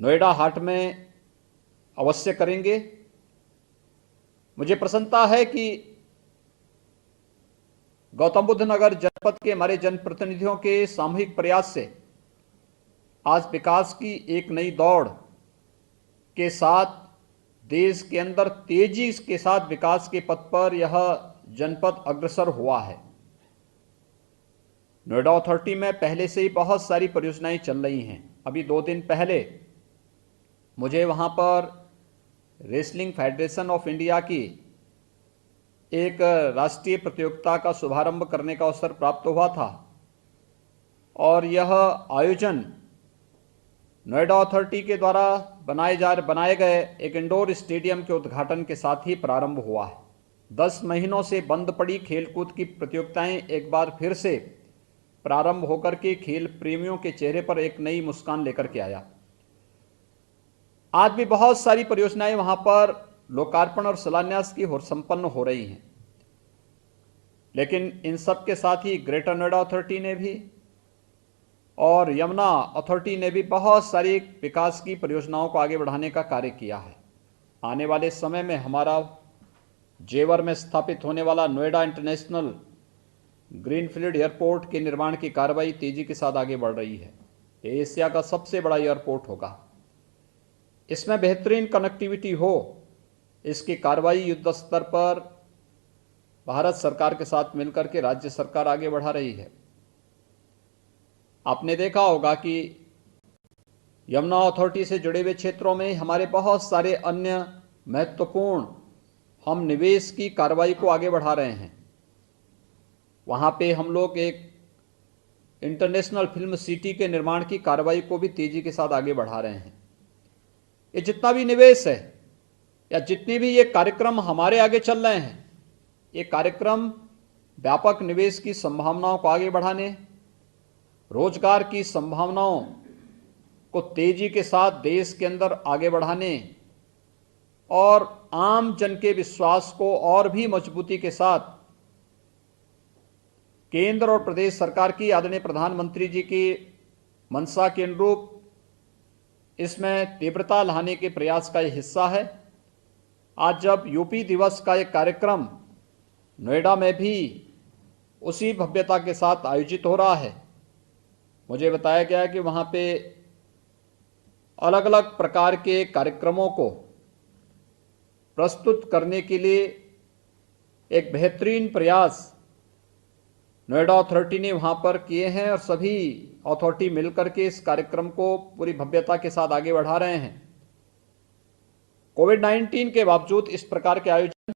नोएडा हाट में अवश्य करेंगे। मुझे प्रसन्नता है कि गौतम बुद्ध नगर जनपद के हमारे जनप्रतिनिधियों के सामूहिक प्रयास से आज विकास की एक नई दौड़ के साथ देश के अंदर तेजी के साथ विकास के पथ पर यह जनपद अग्रसर हुआ है। नोएडा अथॉरिटी में पहले से ही बहुत सारी परियोजनाएं चल रही हैं। अभी 2 दिन पहले मुझे वहां पर रेसलिंग फेडरेशन ऑफ इंडिया की एक राष्ट्रीय प्रतियोगिता का शुभारंभ करने का अवसर प्राप्त हुआ था और यह आयोजन नोएडा अथॉरिटी के द्वारा बनाए गए एक इंडोर स्टेडियम के उद्घाटन के साथ ही प्रारंभ हुआ है। 10 महीनों से बंद पड़ी खेलकूद की प्रतियोगिताएं एक बार फिर से प्रारंभ होकर के खेल प्रेमियों के चेहरे पर एक नई मुस्कान लेकर के आया। आज भी बहुत सारी परियोजनाएं वहां पर लोकार्पण और शिलान्यास की संपन्न हो रही हैं, लेकिन इन सब के साथ ही ग्रेटर नोएडा अथॉरिटी ने भी और यमुना अथॉरिटी ने भी बहुत सारी विकास की परियोजनाओं को आगे बढ़ाने का कार्य किया है। आने वाले समय में हमारा जेवर में स्थापित होने वाला नोएडा इंटरनेशनल ग्रीनफील्ड एयरपोर्ट के निर्माण की कार्रवाई तेजी के साथ आगे बढ़ रही है। ये एशिया का सबसे बड़ा एयरपोर्ट होगा। इसमें बेहतरीन कनेक्टिविटी हो, इसकी कार्रवाई युद्ध स्तर पर भारत सरकार के साथ मिलकर के राज्य सरकार आगे बढ़ा रही है। आपने देखा होगा कि यमुना अथॉरिटी से जुड़े हुए क्षेत्रों में हमारे बहुत सारे अन्य महत्वपूर्ण हम निवेश की कार्रवाई को आगे बढ़ा रहे हैं। वहाँ पे हम लोग एक इंटरनेशनल फिल्म सिटी के निर्माण की कार्रवाई को भी तेजी के साथ आगे बढ़ा रहे हैं। ये जितना भी निवेश है या जितने भी ये कार्यक्रम हमारे आगे चल रहे हैं, ये कार्यक्रम व्यापक निवेश की संभावनाओं को आगे बढ़ाने, रोजगार की संभावनाओं को तेजी के साथ देश के अंदर आगे बढ़ाने और आम जन के विश्वास को और भी मजबूती के साथ केंद्र और प्रदेश सरकार की आदरणीय प्रधानमंत्री जी की मंशा के अनुरूप इसमें तीव्रता लाने के प्रयास का यह हिस्सा है। आज जब यूपी दिवस का एक कार्यक्रम नोएडा में भी उसी भव्यता के साथ आयोजित हो रहा है, मुझे बताया गया कि वहाँ पे अलग अलग प्रकार के कार्यक्रमों को प्रस्तुत करने के लिए एक बेहतरीन प्रयास नोएडा अथॉरिटी ने वहाँ पर किए हैं और सभी अथॉरिटी मिलकर के इस कार्यक्रम को पूरी भव्यता के साथ आगे बढ़ा रहे हैं। कोविड-19 के बावजूद इस प्रकार के आयोजन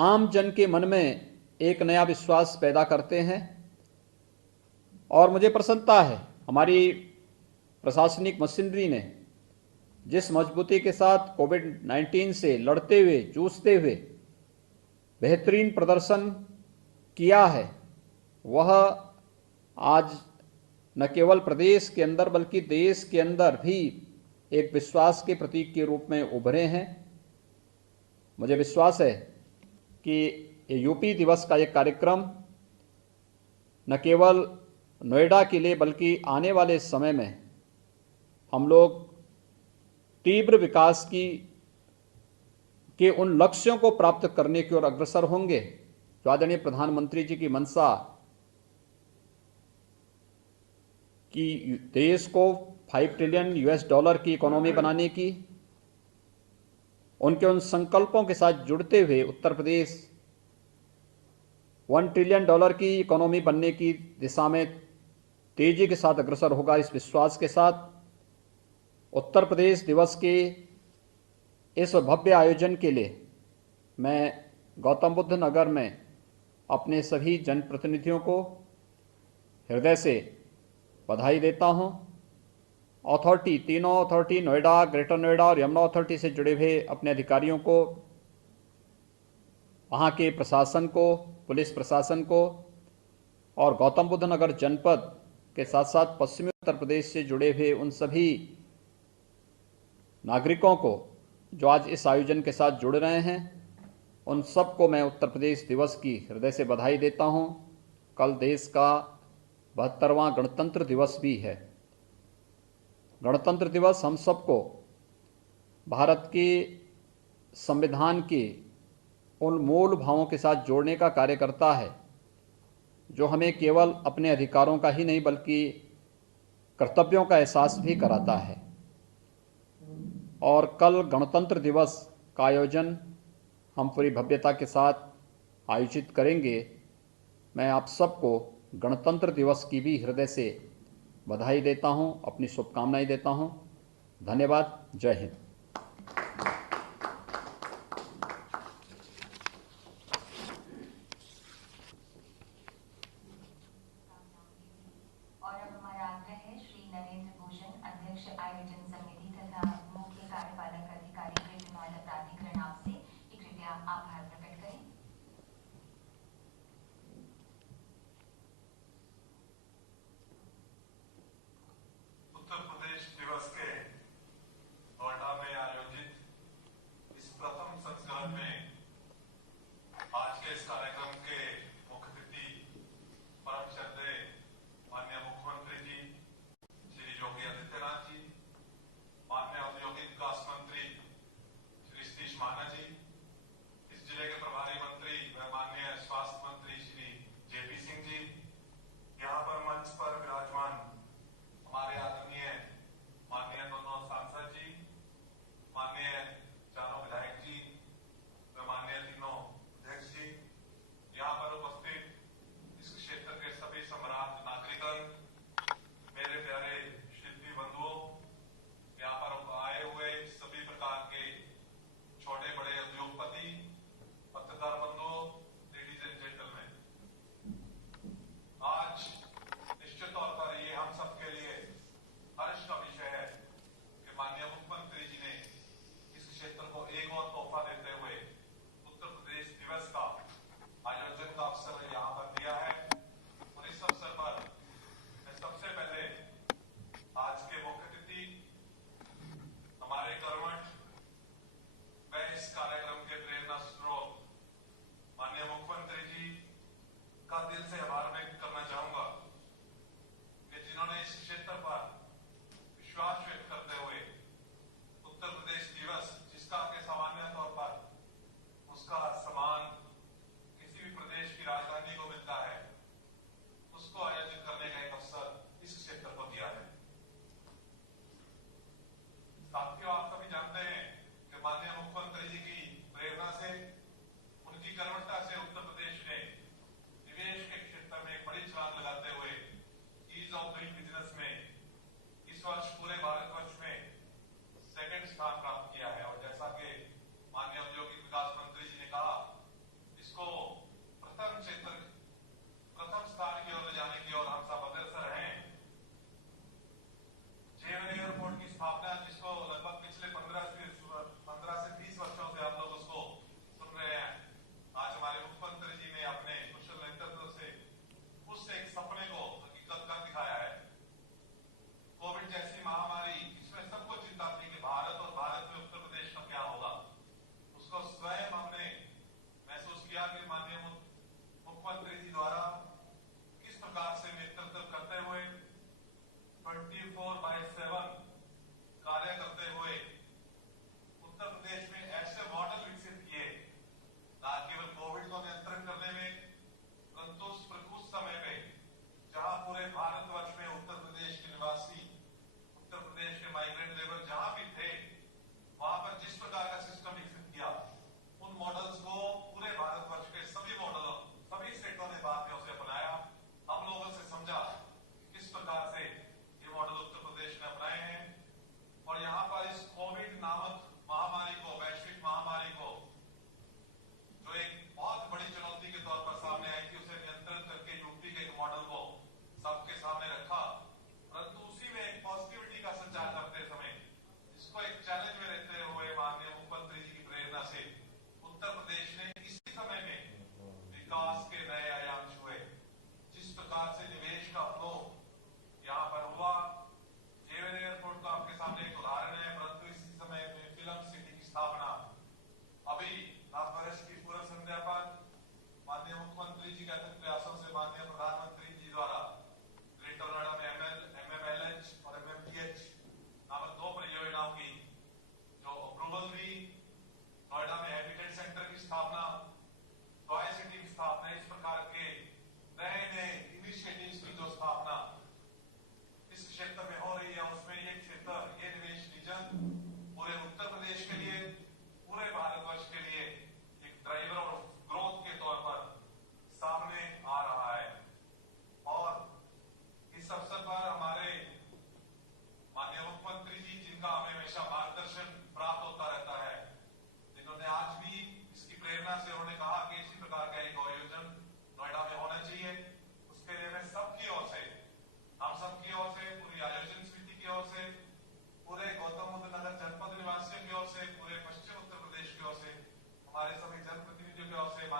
आम जन के मन में एक नया विश्वास पैदा करते हैं। और मुझे प्रसन्नता है हमारी प्रशासनिक मशीनरी ने जिस मजबूती के साथ कोविड-19 से लड़ते हुए, जूझते हुए बेहतरीन प्रदर्शन किया है, वह आज न केवल प्रदेश के अंदर बल्कि देश के अंदर भी एक विश्वास के प्रतीक के रूप में उभरे हैं। मुझे विश्वास है कि ये यूपी दिवस का एक कार्यक्रम न केवल नोएडा के लिए बल्कि आने वाले समय में हम लोग तीव्र विकास के उन लक्ष्यों को प्राप्त करने की ओर अग्रसर होंगे जो आदरणीय प्रधानमंत्री जी की मंशा कि देश को $5 ट्रिलियन की इकोनॉमी बनाने की, उनके उन संकल्पों के साथ जुड़ते हुए उत्तर प्रदेश $1 ट्रिलियन की इकोनॉमी बनने की दिशा में तेजी के साथ अग्रसर होगा। इस विश्वास के साथ उत्तर प्रदेश दिवस के इस भव्य आयोजन के लिए मैं गौतम बुद्ध नगर में अपने सभी जनप्रतिनिधियों को हृदय से बधाई देता हूं। अथॉरिटी, तीनों अथॉरिटी, नोएडा, ग्रेटर नोएडा और यमुना अथॉरिटी से जुड़े हुए अपने अधिकारियों को, वहाँ के प्रशासन को, पुलिस प्रशासन को और गौतम बुद्ध नगर जनपद के साथ साथ पश्चिमी उत्तर प्रदेश से जुड़े हुए उन सभी नागरिकों को जो आज इस आयोजन के साथ जुड़ रहे हैं, उन सबको मैं उत्तर प्रदेश दिवस की हृदय से बधाई देता हूं। कल देश का 72वां गणतंत्र दिवस भी है। गणतंत्र दिवस हम सबको भारत के संविधान के उन मूल भावों के साथ जोड़ने का कार्य करता है जो हमें केवल अपने अधिकारों का ही नहीं बल्कि कर्तव्यों का एहसास भी कराता है। और कल गणतंत्र दिवस का आयोजन हम पूरी भव्यता के साथ आयोजित करेंगे। मैं आप सबको गणतंत्र दिवस की भी हृदय से बधाई देता हूं, अपनी शुभकामनाएं देता हूं। धन्यवाद। जय हिंद। और अब हमारा आग्रह है श्री नरेंद्र भूषण, अध्यक्ष आयोजन समिति तथा मुख्य कार्यपालक अधिकारी ग्रेटर नोएडा प्राधिकरण आपसे कि कृपया आभार प्रकट करें। उत्तर प्रदेश दिवस के नोएडा में आयोजित इस प्रथम संस्करण में आज के इस कार्यक्रम के मुख्य अतिथि परम श्रद्धेय माननीय मुख्यमंत्री जी श्री योगी आदित्यनाथ जी, माननीय औद्योगिक विकास मंत्री श्री सतीश महाना जी, इस जिले के प्रभारी मंत्री व माननीय स्वास्थ्य मंत्री श्री जेपी सिंह जी, यहाँ पर मंच पर विराजमान हमारे आदरणीय माननीय दोनों सांसद जी, माननीय चारों विधायक जी व माननीय तीनों अध्यक्ष जी, यहाँ पर उपस्थित इस क्षेत्र के सभी सम्राट नागरिकगण, मेरे प्यारे शिल्पी बंधुओं, यहाँ पर आए हुए सभी प्रकार के छोटे बड़े उद्योगपति, पत्रकार बंधुओं, लेडीज एंड जेंटलमैन, आज निश्चित तौर पर ये हम सबके लिए हर्ष का विषय है कि माननीय मुख्यमंत्री जी ने इस क्षेत्र को एक और तोहफा देते हुए उत्तर प्रदेश दिवस का आयोजन का अवसर यहाँ पर दिया है। और इस अवसर पर मैं सबसे पहले आज के मुख्य अतिथि हमारे कर्मठ व इस कार्यक्रम के प्रेरणा स्रोत माननीय मुख्यमंत्री जी का दिल से आभार व्यक्त करना चाहूंगा कि जिन्होंने इस क्षेत्र पर विश्वास व्यक्त करते हुए उत्तर प्रदेश दिवस, जिसका के सामान्य तौर पर उसका सम्मान किसी भी प्रदेश की राजधानी को मिलता है, उसको आयोजित करने का एक अवसर इस क्षेत्र को दिया है। साथियों, आप सभी जानते हैं कि माननीय मुख्यमंत्री जी की प्रेरणा से, उनकी कर्मठता से उत्तर प्रदेश ने निवेश के क्षेत्र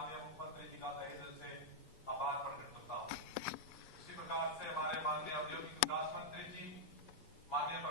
माननीय मुख्यमंत्री जी का तहे दिल से आभार प्रकट करता हूँ। इसी प्रकार से हमारे माननीय औद्योगिक विकास मंत्री जी, माननीय